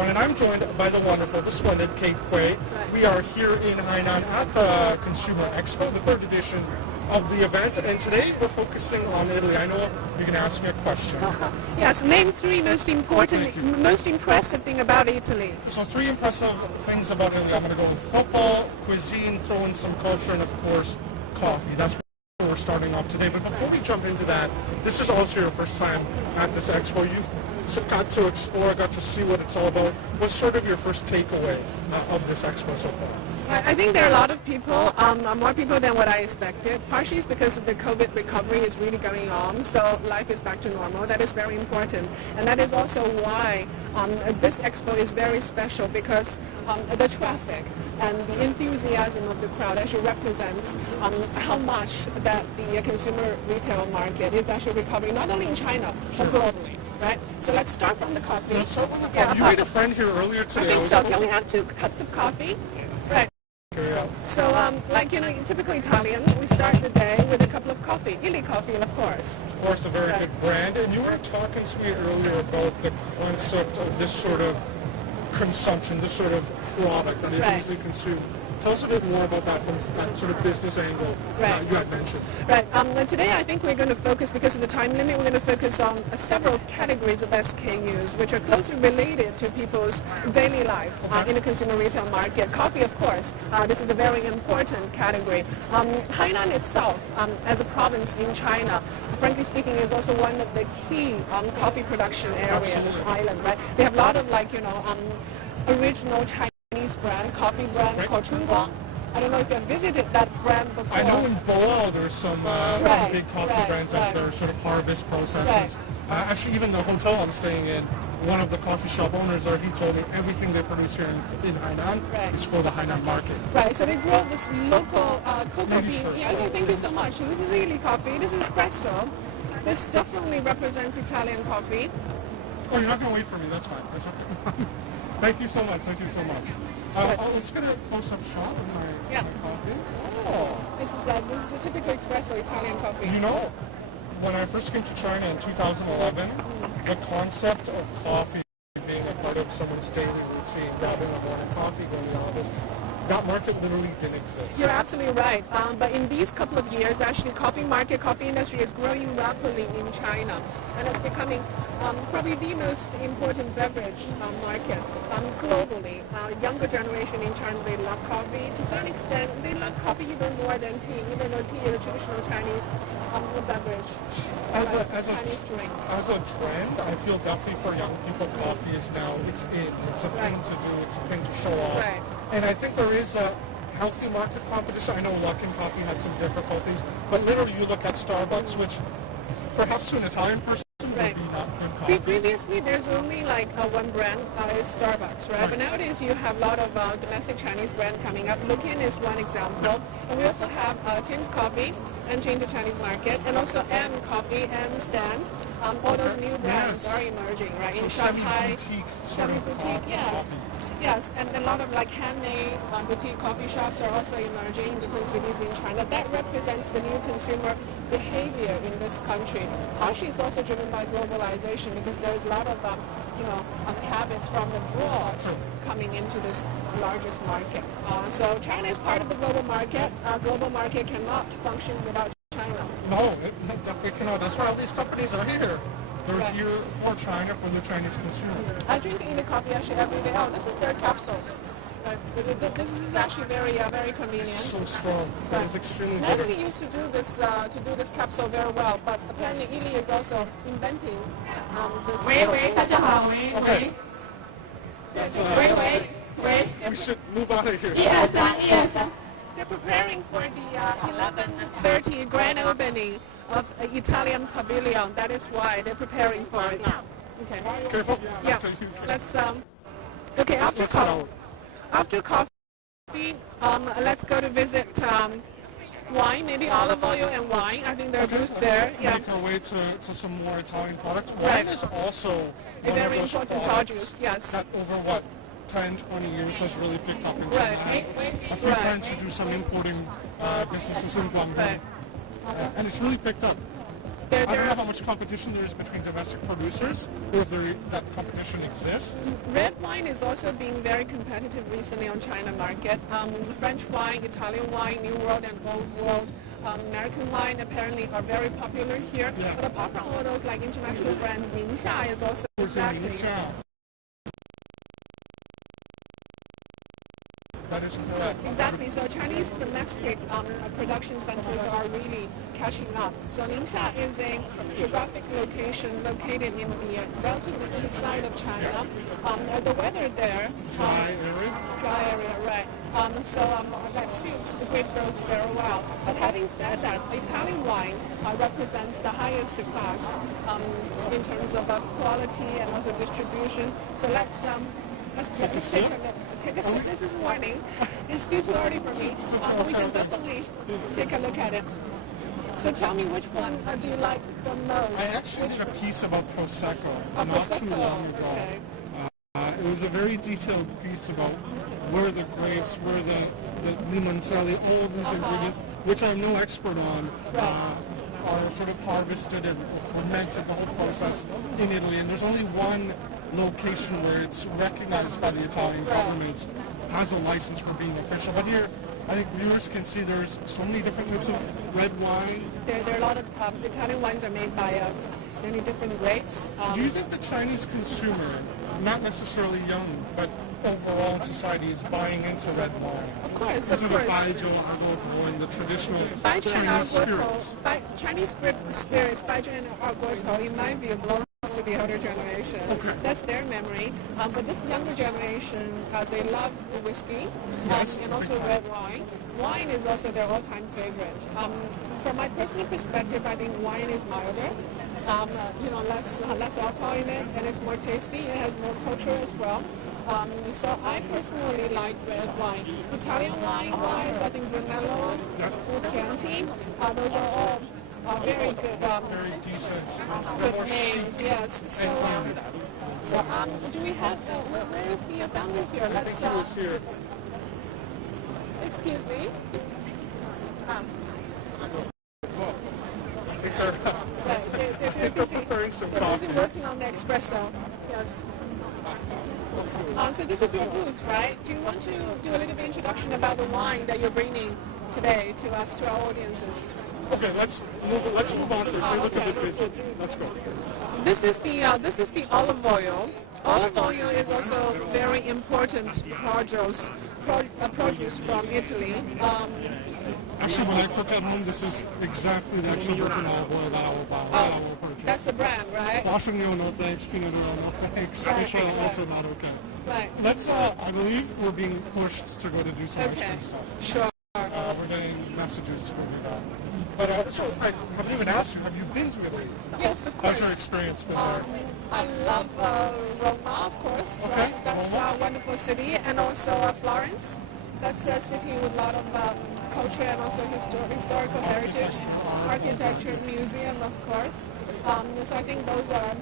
and I'm joined by the wonderful, the splendid Kate Quay. We are here in Hainan at the Consumer Expo, the third edition of the event, and today we're focusing on Italy. I know you're going to ask me a question. Yes, name three most impressive thing about Italy. So three impressive things about Italy. I'm going to go with football, cuisine, throw in some culture, and of course, coffee. That's where we're starting off today. But before we jump into that, this is also your first time at this expo. You've got to explore, got to see what it's all about. What's sort of your first takeaway of this expo so far? I think there are a lot of people, more people than what I expected. Partially it's because of the COVID recovery is really going on, so life is back to normal. That is very important. And that is also why this expo is very special, because the traffic and the enthusiasm of the crowd actually represents how much that the consumer retail market is actually recovering, not only in China, but globally. Right? So let's start from the coffee. Let's start with the coffee. You made a friend here earlier today. I think so. Can we have 2 cups of coffee? Right. So, typical Italian, we start the day with a cup of coffee, Illy coffee, of course. Of course, a very good brand. And you were talking to me earlier about the concept of this sort of consumption, this sort of product that is easily consumed. Tell us a bit more about that from that sort of business angle that you had mentioned. Right. Today I think we're going to focus, because of the time limit, we're going to focus on several categories of SKUs which are closely related to people's daily life in the consumer retail market. Coffee, of course, this is a very important category. Hainan itself, as a province in China, frankly speaking, is also one of the key coffee production areas in this island. Right? They have a lot of original Chinese brand, coffee brand called Chunguang. I don't know if you've visited that brand before. I know in Boao there's some big coffee brands out there, sort of harvest processes. Actually, even the hotel I'm staying in, one of the coffee shop owners there, he told me everything they produce here in Hainan is for the Hainan market. Right, so they grow this local cocoa bean. Yeah, thank you so much. This is Illy coffee, this is espresso. This definitely represents Italian coffee. Oh, you're not going to wait for me, that's fine. That's okay. Thank you so much, thank you so much. Let's get a close-up shot of my coffee. Oh. This is a typical espresso Italian coffee. You know, when I first came to China in 2011, the concept of coffee being a part of someone's daily routine, grabbing a morning coffee, going to the office, that market literally didn't exist. You're absolutely right. But in these couple of years, actually, coffee industry is growing rapidly in China, and it's becoming probably the most important beverage market globally. Younger generation in China, they love coffee. To a certain extent, they love coffee even more than tea, even though tea is a traditional Chinese beverage. As Chinese drink. As a trend, I feel definitely for young people, coffee is now, it's in. It's a thing to do. It's a thing to show off. Right. And I think there is a healthy market competition. I know Luckin Coffee had some difficulties, but literally you look at Starbucks, which perhaps to an Italian person would be not good coffee. Previously, there's only one brand, is Starbucks, right? But nowadays you have a lot of domestic Chinese brand coming up. Luckin is one example. And we also have Tim's Coffee entering the Chinese market, and also M Coffee, M Stand. All those new brands are emerging, right? So in Shanghai, semi-boutique, yes. Yes, and a lot of handmade boutique coffee shops are also emerging in different cities in China. That represents the new consumer behavior in this country. Partially it's also driven by globalization, because there's a lot of habits from abroad coming into this largest market. So China is part of the global market. Global market cannot function without China. No, it definitely cannot. That's why all these companies are here. They're here for China, for the Chinese consumer. I drink Illy coffee actually every day. Oh, this is their capsules. This is actually very convenient. It's so strong. That is extremely good. Nestle used to do this capsule very well, but apparently Illy is also inventing this. We should move out of here. Yes. They're preparing for the 11:30 grand opening of Italian Pavilion. That is why they're preparing for it. Okay. Careful. Yeah. Let's okay, after coffee, let's go to visit wine, maybe olive oil and wine. I think there are booths there. Make our way to some more Italian products. Wine is also a very important produce. Yes. That over 10, 20 years has really picked up in China. A few friends who do some importing businesses in Guangdong. And it's really picked up. There, I don't there know how much competition there is between domestic producers, or if that competition exists. Red wine is also being very competitive recently on China market. French wine, Italian wine, New World and Old World, American wine apparently are very popular here. Yeah. But apart from all those like international brands, Ningxia is also exactly. That is correct. Exactly. So Chinese domestic production centers are really catching up. So Ningxia is a geographic location located in the relatively east side of China. The weather there, Dry area, right. That suits grape growth very well. But having said that, Italian wine represents the highest class in terms of quality and also distribution. So let's take a look. Take a sip. This is morning. It's still too early for me. We can definitely take a look at it. So tell me, which one do you like the most? I actually did a piece about Prosecco not Prosecco. too long ago. Okay. It was a very detailed piece about where the grapes, where the limoncelli, all of these ingredients, which I'm no expert on, are sort of harvested and fermented, the whole process in Italy. And there's only one location where it's recognized by the Italian government as a license for being official. But here, I think viewers can see there's so many different types of red wine. There are a lot of Italian wines are made by many different grapes. Do you think the Chinese consumer, not necessarily young, but overall in society, is buying into red wine? Of course, Because of of the course. baijiu and the traditional Chinese spirits. Chinese spirits, baijiu and argoto, in my view, belongs to the older generation. Okay. That's their memory. But this younger generation, they love whiskey Yes, and also big time. red wine. Wine is also their all-time favorite. From my personal perspective, I think wine is milder. Less alcohol in it, and it's more tasty. It has more culture as well. So I personally like red wine. Italian wine-wise, I think Brunello, Chianti, those are all very good. Very decent. Good More names, chic. yes. So do we have? Where is the founder here? I think he was here. Excuse me. I think they're They're busy. preparing some They're coffee. busy working on the espresso. Yes. So this is your booth, right? Do you want to do a little bit of introduction about the wine that you're bringing today to us, to our audiences? Okay, let's move on first. They look a bit busy. Let's go. This is the olive oil. Olive oil is also very important produce from Italy. Actually, when I cook at home, this is exactly the extra virgin olive oil that I will buy. That I will purchase. That's the brand, right? Washing oil, no thanks. Peanut oil, no thanks. Fish oil, also not okay. Right. Let's, I believe we're being pushed to go to do some ice Okay. cream stuff. Sure. We're getting messages to go do that. But so I haven't even asked you, have you been to Italy? Yes, of How's course. your experience been there? I love Roma, of course, Okay, right? That's Roma. a wonderful city, and also Florence. That's a city with a lot of culture and also historical heritage, architecture, museum, of course. So I think those are.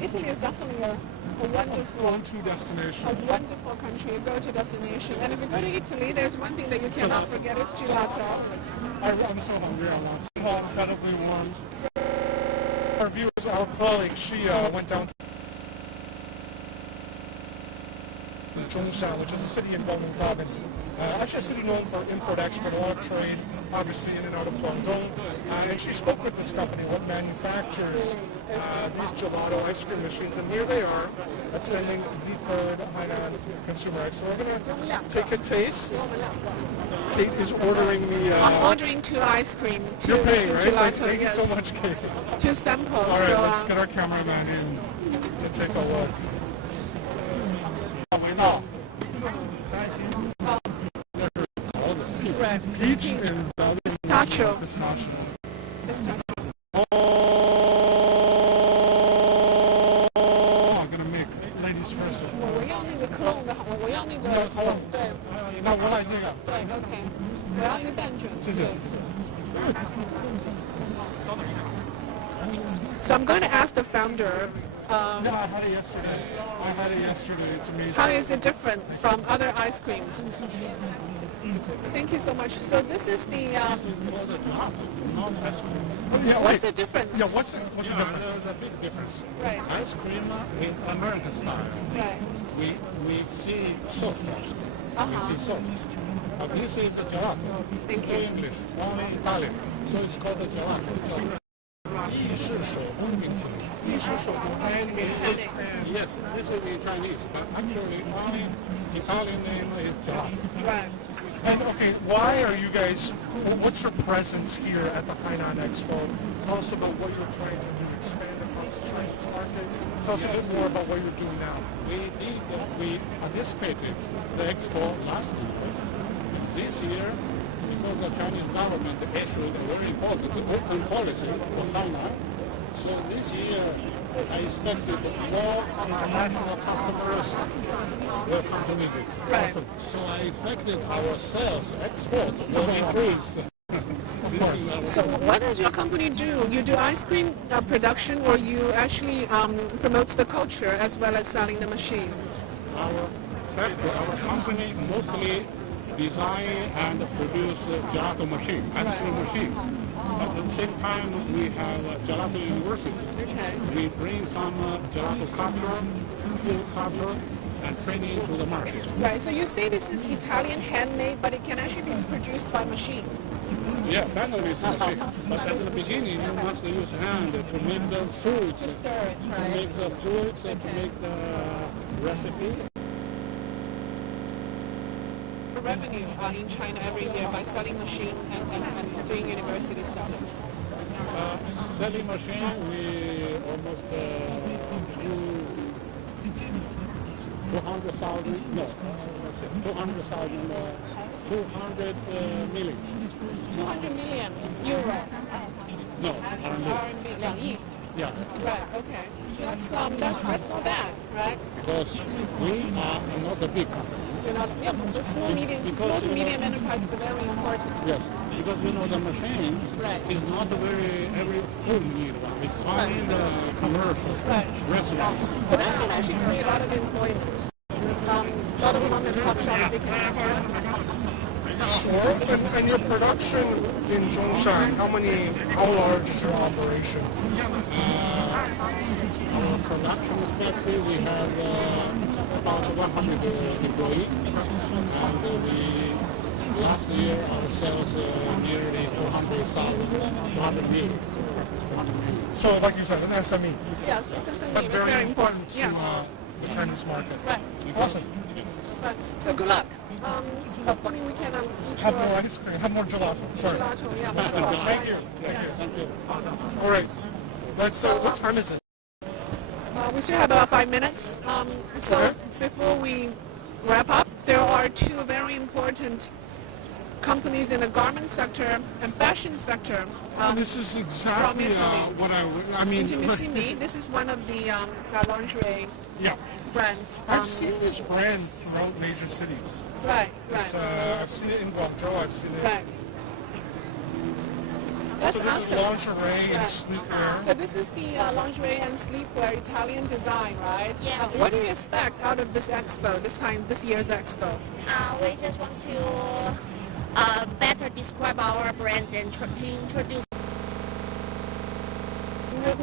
Italy is definitely a wonderful, Go-to destination. a wonderful country, a go-to destination. And if you go to Italy, there's one thing that you cannot forget: is gelato. I'm so hungry, I want some. Incredibly warm. Our viewers, our colleague, she went down to Zhongshan, which is a city in Guangdong province. Actually a city known for import-export, a lot of trade, obviously in and out of Guangdong. And she spoke with this company, what manufactures these gelato ice cream machines. And here they are, attending the third Hainan Consumer Expo. So we're going to take a taste. Kate is ordering the... I'm ordering 2 ice cream, 2 you're paying, right? gelato, Thank you yes. so much, Kate. 2 samples. All right, so, let's get our cameraman in to take a look. Peach and pistachio. pistachio. Pistachio. Oh, I'm gonna make ladies first. 我要那个clone 的，我要那个对那我来这个。对 OK， 我要一个蛋卷。谢谢。对 So I'm going to ask the founder, Yeah, I had it yesterday. It's amazing. how is it different from other ice creams? Thank you so much. So this is the, Yeah, what's wait. the difference? Yeah, what's the difference? There's a big difference. Right, Ice cream is American style. right. We see soft ice cream. Uh-huh. We see soft. But this is a gelato. Thank you. English, only Italian. So it's called a gelato. 意式手工冰淇淋. Handmade. Yes, this is in Chinese, but actually only Italian name is gelato. Right. And okay, why are you guys? What's your presence here at the Hainan Expo? Tell us about what you're trying to do, expand across the Chinese market. Tell us a bit more about what you're doing now. We anticipated the expo last year. This year, because the Chinese government issued a very important open policy for Hainan, so this year I expected more international customers will come to visit. Right. So I expected our sales export will increase. So what does your company do? You do ice cream production, or you actually promotes the culture as well as selling the machine? Our factory, our company mostly design and produce gelato machine, ice cream machine. But at the same time, we have gelato university. Okay. We bring some gelato culture, food culture, and training to the market. Right. So you say this is Italian handmade, but it can actually be produced by machine. Yeah, finally it's machine. But at the beginning, you must use hand to make the fruits, To stir it, to right? make the fruits, to make the recipe. Revenue in China every year by selling machine and doing university stuff. Selling machine, we almost do 200,000, no, 200,000, 200 million. 200 million euro. No, RMB. RMB, 2 亿. Yeah, Right. Okay. That's not bad, right? because we are not a big company. You know, yeah, the small to medium enterprises are very important. Yes, because the machine Right. is not very every home need one. It's only the commercial Right. restaurants. But that can actually create a lot of employment. A lot of mom and pop shops they can have. Sure. And your production in Zhongshan, how large is your operation? Our production factory, we have about 100 employees, and last year our sales nearly 200 million. So, like you said, an SME, Yes, this is but very important to Yes. the Chinese market. Right. Awesome. Right. So good luck. Hopefully we can eat Have your more ice cream. Have more gelato. Sorry. gelato. Yeah. Thank you. Thank you. All right. Let's. What time is it? We still have about 5 minutes. So Okay. before we wrap up, there are two very important companies in the garment sector and fashion sector. This is exactly Italy. what I mean. Intimacy Me. This is one of the lingerie Yeah. brands. I've seen this brand throughout major cities. Right. It's, Right. I've seen it in Guangzhou. I've seen it. Right. Let's So ask this is them. lingerie and sleepwear. So this is the lingerie and sleepwear Italian design, right? Yeah. What do you expect out of this expo, this year's expo? We just want to better describe our brand and to introduce.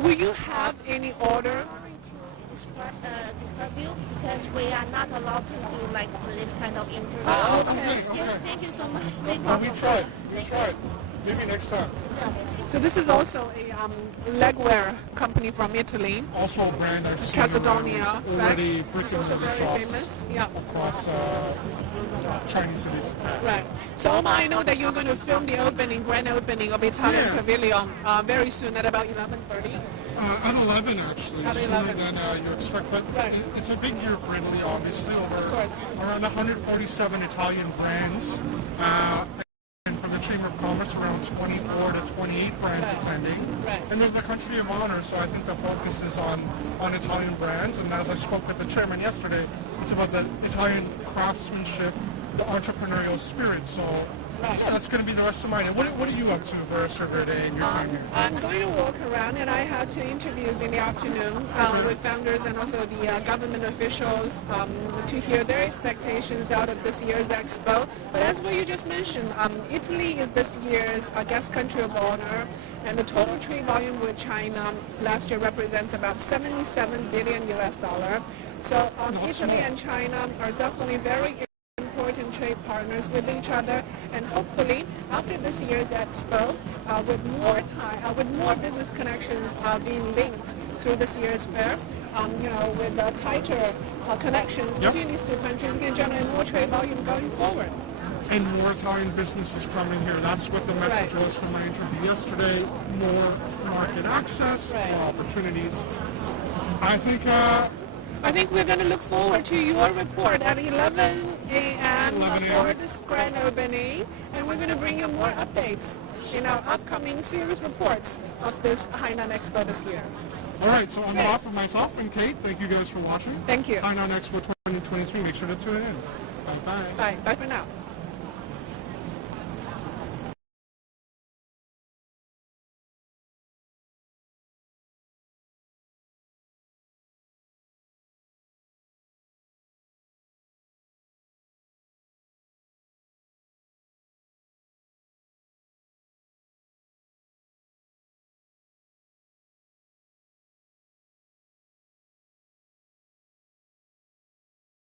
Will you have any order? Disturb you because we are not allowed to do like this kind of interview. Oh, okay. Yes, thank you so much. We tried. Maybe next time. So this is also a legwear company from Italy, Also a brand I've seen Casadonia. already Right? brick It's and also mortar very shops famous. Yeah. across Chinese cities. Right. So Oma, I know that you're going to film the grand opening of Italian Yeah. Pavilion very soon at about 11:30. At 11, actually, At sooner 11. than you expect. But Right. it's a big year for Italy, obviously. course. Around 147 Italian brands. And for the Chamber of Commerce, around 24 to 28 brands Right. attending. Right. And they're the country of honor, so I think the focus is on Italian brands. And as I spoke with the chairman yesterday, it's about the Italian craftsmanship, the entrepreneurial spirit. So Right. Yeah, that's going to be the rest of mine. And what are you up to for the rest of your day and your time here? I'm going to walk around, and I had 2 interviews in the afternoon with founders and also the government officials to hear their expectations out of this year's expo. But as what you just mentioned, Italy is this year's guest country of honor, and the total trade volume with China last year represents about 77 billion US dollar. So Italy and China are definitely very important trade partners with each other, and hopefully after this year's expo, with more business connections being linked through this year's fair, with tighter connections between these 2 countries, we can generate more trade volume going forward. And more Italian businesses coming here. That's what the message was from my interview yesterday. More market access, more opportunities. I think we're going to look forward to your report at 11 a.m. for this grand opening, and we're going to bring you more updates in our upcoming series reports of this Hainan Expo this year. All right, so on behalf of myself and Kate, thank you guys for watching. Thank you. Hainan Expo 2023. Make sure to tune in. Bye-bye. Bye. Bye for now.